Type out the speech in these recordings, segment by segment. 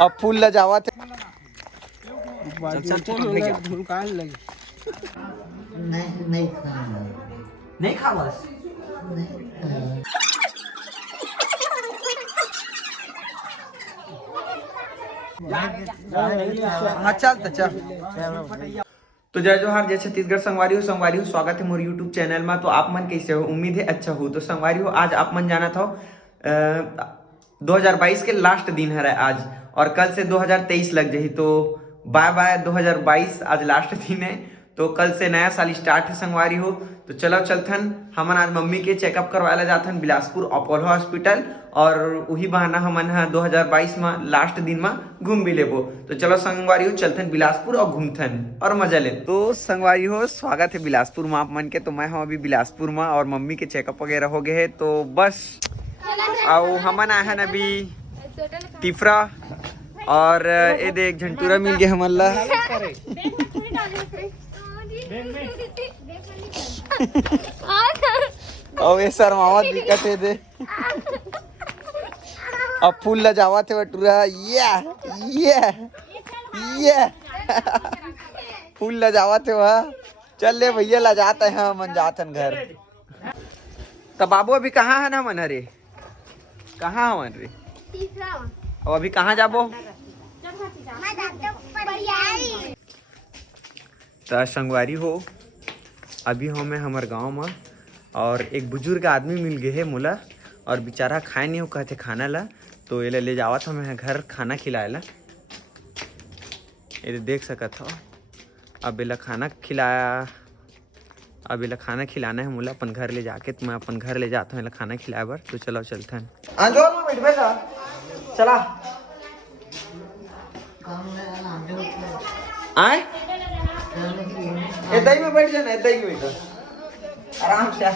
अब फूल ल जावा थे। नहीं खाना, नहीं खा बस। हाँ चल। तो जय जोहार, जय छत्तीसगढ़ संगवारी हो स्वागत है मोर यूट्यूब चैनल में। तो आप मन कैसे हो? उम्मीद है अच्छा हो। तो संगवारी हो, आज आप मन जाना था 2022 के लास्ट दिन है आज, और कल से 2023 लग जाही। तो बाय बाय 2022, आज लास्ट दिन है। तो कल से नया साल स्टार्ट है संगवारी हो। तो चलो चलथन हमन आज मम्मी के चेकअप करवाए जाथन बिलासपुर अपोलो हॉस्पिटल, और वही बहाना हमन 2022 में लास्ट दिन में घूम भी लेबो। तो चलो संगवारी हो, चलथन बिलासपुर और घूमथन और मजा ले। तो संगवारी हो, स्वागत है बिलासपुर में आप मन के। तो मैं हूँ अभी बिलासपुर में, और मम्मी के चेकअप वगैरह हो गए है। तो बस आओ हमन आए हैं अभी टिफरा, और ये देख झंटूरा मिल गया हमन ला। और ये शर्मावत दिक्कत है दे। अब फूल ल जावा थे बटूरा। ये फूल ल जावा थे वह। चल ले भैया ला जाते हैं मन जातन घर। तब बाबू अभी कहाँ है ना मन? अरे कहाँ है मन रे? अब अभी कहाँ जाबो? तो संगवारी हो, अभी हमें हमारे गांव में, और एक बुजुर्ग आदमी मिल गए है मोला, और बेचारा खाए नहीं हो कहते खाना ला। तो ये ले जावा था मैं घर खाना खिलाए ला। ये देख सकत हो, अब ये खाना खिलाया, अब ये खाना खिलाना है मोला अपन घर ले जाके। तो मैं अपन घर ले जाता हूँ ये खाना खिलाए बर। तो चलो चलते हैं। चला आए इधर में बैठ जाना, इधर ही बैठो आराम से।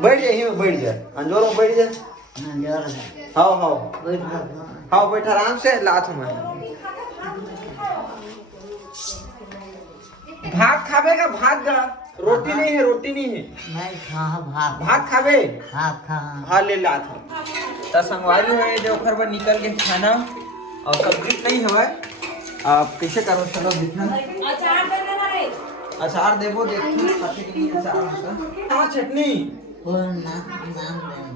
बैठ जा, यहीं में बैठ जा, अंजोर में बैठ जा। हाँ बैठ आराम से। लात हूँ मैं। भात खाबे का? भात का रोटी नहीं है, रोटी नहीं है। नहीं खा भात खाबे? खा हाँ ले लात हूँ। तो संगवारी है जो घर पर निकल के खाना, और सब्जी नहीं है। आप कैसे करो? चलो दिखना। अचार देबो, देखी खाते के लिए अचार होता। चटनी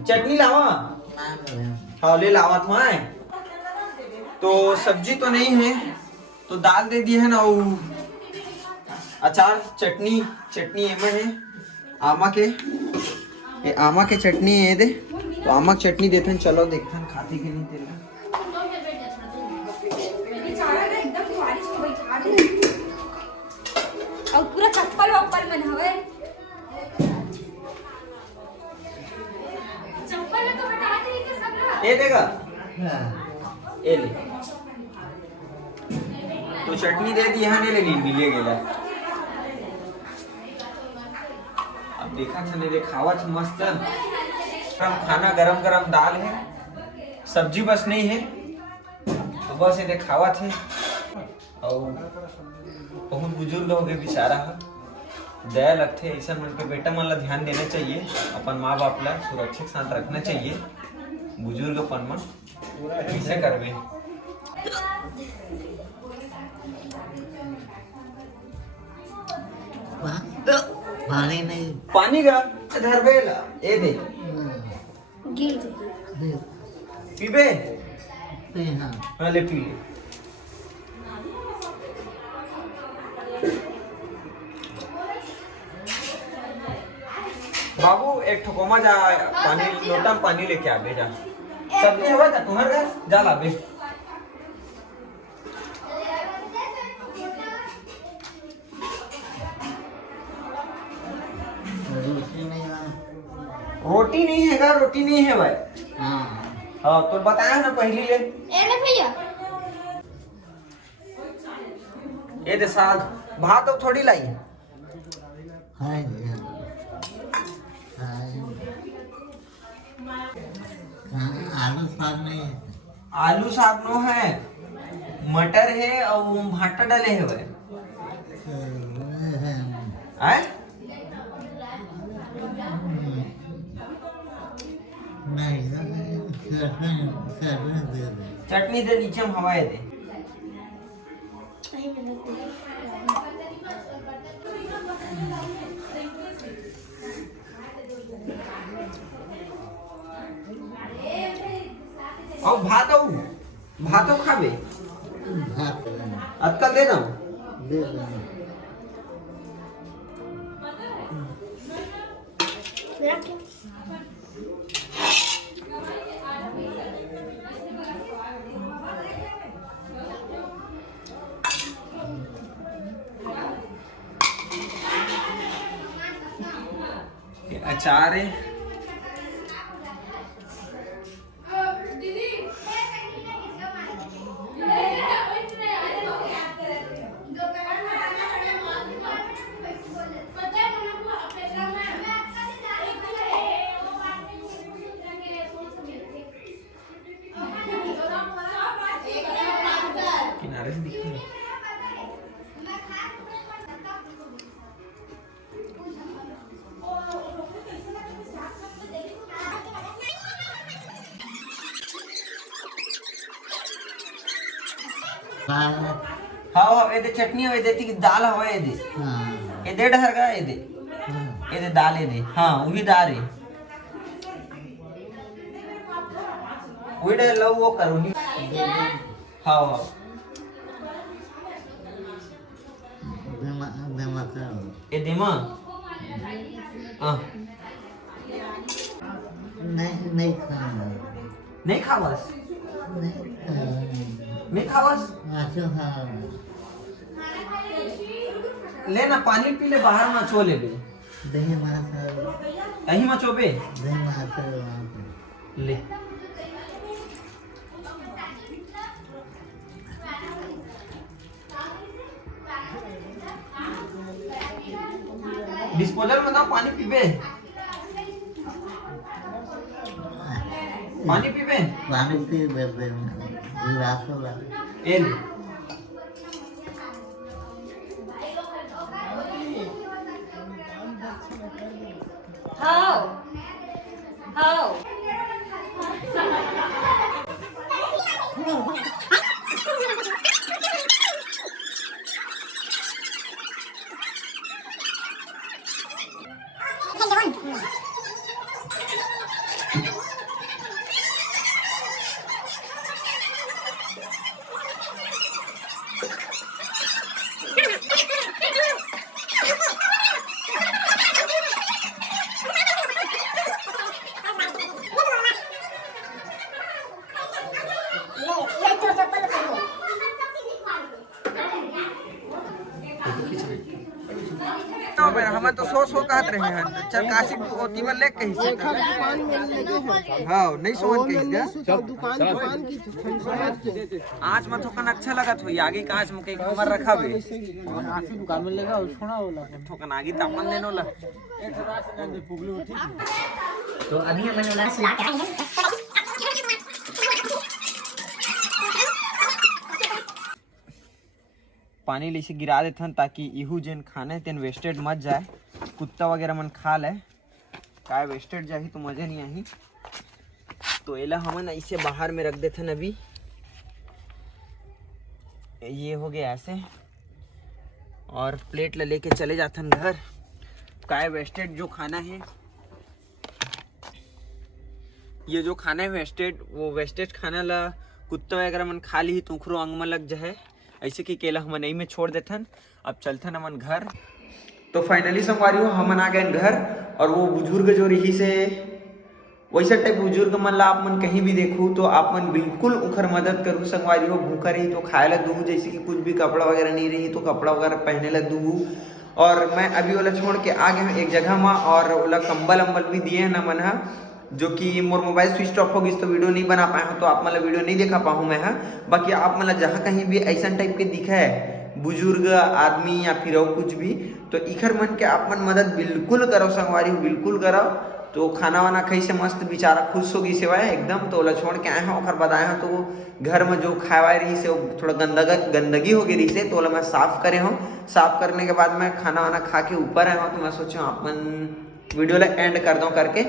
चटनी लावा। हाँ ले लावा था। तो सब्जी तो नहीं है, तो दाल दे दी है ना। वो अचार चटनी एमे है आमा के, ये आमा के चटनी है दे। तो आमा की चटनी देथन। चलो देखथन खाती के नहीं तेल। और पूरा चप्पल वप्पल मन हवे। चप्पल तो हटा दे के सब लोग। ये देगा ये ले। तो चटनी दे दी है, ले ले गेला। अब देखा था ने खावा था मस्त खाना, गरम गरम दाल है, सब्जी बस नहीं है। तो बस ये खावा थे। और बहुत बुजुर्ग हो गए बेचारा है, दया लगते ऐसा मन पे। बेटा मन ला ध्यान देना चाहिए, अपन माँ बाप ला सुरक्षित साथ रखना चाहिए। बुजुर्गपन में कैसे करबे? पानी नहीं, पानी का धर बेला ये दे पीबे। हाँ ले पी ले। बाबू एक ठोकोमा जा पानी, लोटा में पानी लेके आबे जा। सब्जी है था तुम्हारे घर, जा लाबे। रोटी नहीं है का? रोटी नहीं है भाई। हाँ तो बताया ना पहली ले। भैया ये दे साग भात तो थोड़ी लाई। आलू साग नहीं है। आलू साग नो है, मटर है और भाटा डाले है भाई। आए चटनी दे, नीचे में हवाए दे। और भातो खाबे अक्कल दे दम। अचार है, किनारे से दिख रहा है। हाँ ये दे चटनी हवे देती कि दाल हवे ये दे, ये दे ढरगा ये दे दाल ये दे। हाँ वही दाल है, वही डे लो वो करो ही। हाँ हाँ ये दे माँ। हाँ नहीं खाना, नहीं खावस, नहीं खावस। ले ना पानी पी ले, बाहर में चो ले बे, दही माता यही में चो बे दही माता ले। डिस्पोजल में ना पानी पीबे, पानी पीबे। पानी पी गिलास वाला ए ले। हाँ हाँ हमें तो सो कहत रहे हैं, चल काशी ओती में ले कहीं से। हाँ नहीं सोन कहीं दे आज में थोकन अच्छा लगत होई, आगे कांच में कहीं हमर रखाबे दुकान में लेगा छोड़ा होला थोकन आगे तापन देनो ला। तो अभी मैंने ला सुला के आई है। पानी लीसे गिरा देथन ताकि इहू जेन खाने तेन वेस्टेड मत जाए, कुत्ता वगैरह मन खा ले, काय वेस्टेड जाही तो मजे नहीं आही। तो एला हमन ऐसे बाहर में रख देथन। अभी ये हो गया ऐसे, और प्लेट ला लेके चले जाथन घर। काय वेस्टेड जो खाना है, ये जो खाना है वेस्टेड, वो वेस्टेज खाना ला कुत्ता वगैरह मन खा ली तो उखरो अंग में लग जाए, ऐसे कि केला हमन यही में छोड़ देथन। अब चलथन हमन घर। तो फाइनली संगवारी हो हमन आ गए घर, और वो बुजुर्ग जो रही से वैसे टाइप बुजुर्ग मन ला आप मन कहीं भी देखू तो आप मन बिल्कुल उखर मदद करूँ संगवारी हो। भूखा रही तो खाए ला दूँ, जैसे कि कुछ भी कपड़ा वगैरह नहीं रही तो कपड़ा वगैरह पहने ला दूँ। और मैं अभी वाला छोड़ के आ गया हूँ एक जगह में, और वाला कंबल अम्बल भी दिए हैं ना मन हा, जो कि मोर मोबाइल स्विच ऑफ हो गई तो वीडियो नहीं बना पाया हूँ, तो आप मतलब वीडियो नहीं देखा पाऊँ मैं। हाँ बाकी आप मतलब जहाँ कहीं भी ऐसा टाइप के दिखा है बुजुर्ग आदमी या फिर और कुछ भी, तो इखर मन के आप मन मदद बिल्कुल करो संगवारी हो, बिल्कुल करो। तो खाना वाना खाई से मस्त बेचारा खुश हो गई सेवाए एकदम। तो ओला छोड़ के आए हैं, और बाद आए हैं तो घर में जो खावा रही से वो थोड़ा गंदगी हो गई रही से, तो ओला मैं साफ करे हूँ। साफ करने के बाद मैं खाना वाना खा के ऊपर आया हूँ, तो मैं सोचा आप मन वीडियो ला एंड कर दूँ करके।